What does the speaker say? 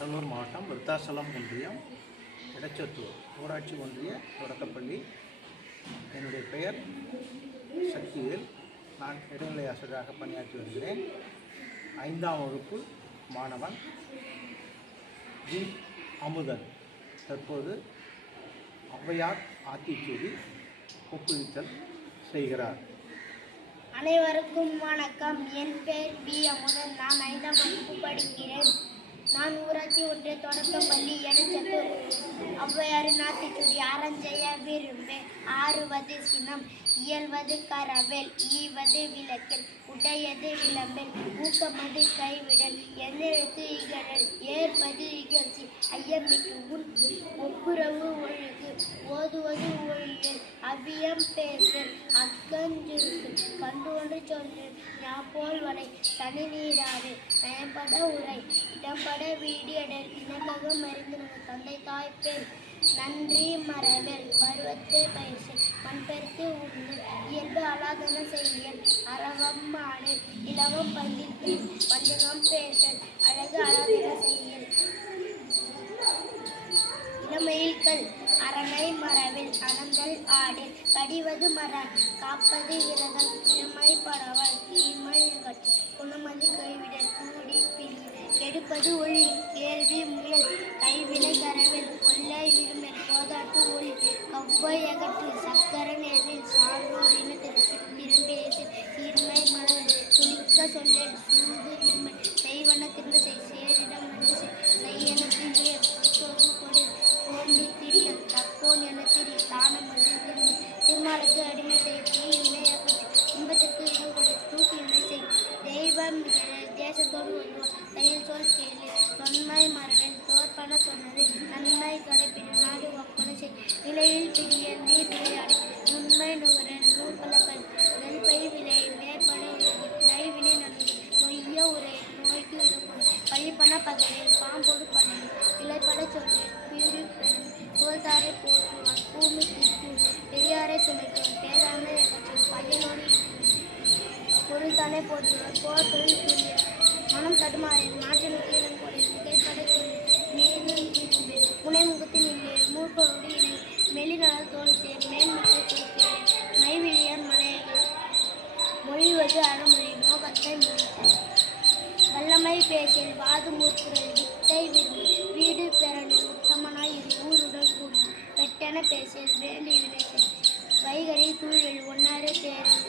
கடலூர் மாவட்டம் விருத்தாசலம் ஒன்றியம் இடச்சத்தூர் ஊராட்சி ஒன்றிய தொடக்கப்பள்ளி. என்னுடைய பெயர் சக்திவேல். நான் இடைநிலை ஆசிரியராக பணியாற்றி வருகிறேன். ஐந்தாம் வகுப்பு மாணவன் ஜி. அமுதன். தற்போது ஔவையார் ஆத்திச்சூடி ஒப்புவித்தல் செய்கிறார். அனைவருக்கும் வணக்கம். என் பேர் பி. அமுதன். நான் ஐந்தாம் வகுப்பு படிக்கிறேன். நான் ஊராட்சி ஒன்றிய தொடக்கப்பள்ளி எனச்சத்தூர் ஔவையாரின் ஆத்திச்சுடி அறஞ்செய்ய விரும்பேன் ஆறுவது சினம் இயல்வது கரவேல் ஈவது விளக்கல் உடையது விளம்பல் ஊக்கமது கைவிடல் எண்ணெழுத்து இகழல் ஏற்பது இகழ்ச்சி ஐயமிக்கு உன் ஒப்புரவு ஒழுகு ஓதுவது ஒழியல் அவ்வியம் பேசல் அக்கஞ்சிருக்கு கண்டு ஒன்று வரை தனி நீராறு நயம்பட உரை இடம்பட வீடு எடல் மருந்து தந்தை தாய்ப்பெண் நன்றி மரபல் பருவத்தை பயிற்சி மண்பெருத்து உண்டு இயல்பு அலாதன செய்யல் அறவம் மாடு இலவம் பந்தித்து பஞ்சகம் பேசல் அழகு அலாதன செய்யல் இளமயில்கள் அரணை மரவில் அனந்தல் ஆடு கடிவது மர காப்பது விரதம் இளமை பரவல் தீமை குணமதி கைவிடல் கூடி பிரி கெடுப்பது ஒளி கேள்வி முயல் கைவினை கரவில் கொள்ளை இருமல் போதாட்டு ஒளி கவ்வை அகற்று சக்கர நேரில் சார்வோர் இனத்திற்கு இரண்டேசு சீர்மை மரவில் துணிக்க சொல்லேன் பழிப்பன பாம்போடு பண்ணி. இலைப்பட சொல்லு. பீடி பெறும் தோல்தாரை போற்றுவான். பூமி திட்டு. பெரியாரை துணைக்கும் பேராண்மை எகற்றும் பையனோடு பொருள்தானே தானே போர் தொழில் புரிய மனம் தடுமாறேன் மாற்றம் இடம் கொடை மிகைப்பட சொல்லு. மேலும் புனை முகத்தில் இல்லை. மூக்கோடு இல்லை மெலிநல தோல் சேர் மேன்மிக்க குறிப்பேன் மைவிழியர் மனையர்கள் மொழிவது அறமொழி. மோகத்தை மொழி. வல்லமை பேசில் வாது வித்தை விரும்பி வீடு பெறனில் உத்தமனாய் இரு ஊருடன் கூடும் வெட்டென பேசில் வேண்டி வினை வைகரை தூழல் ஒன்னாறு சேரும்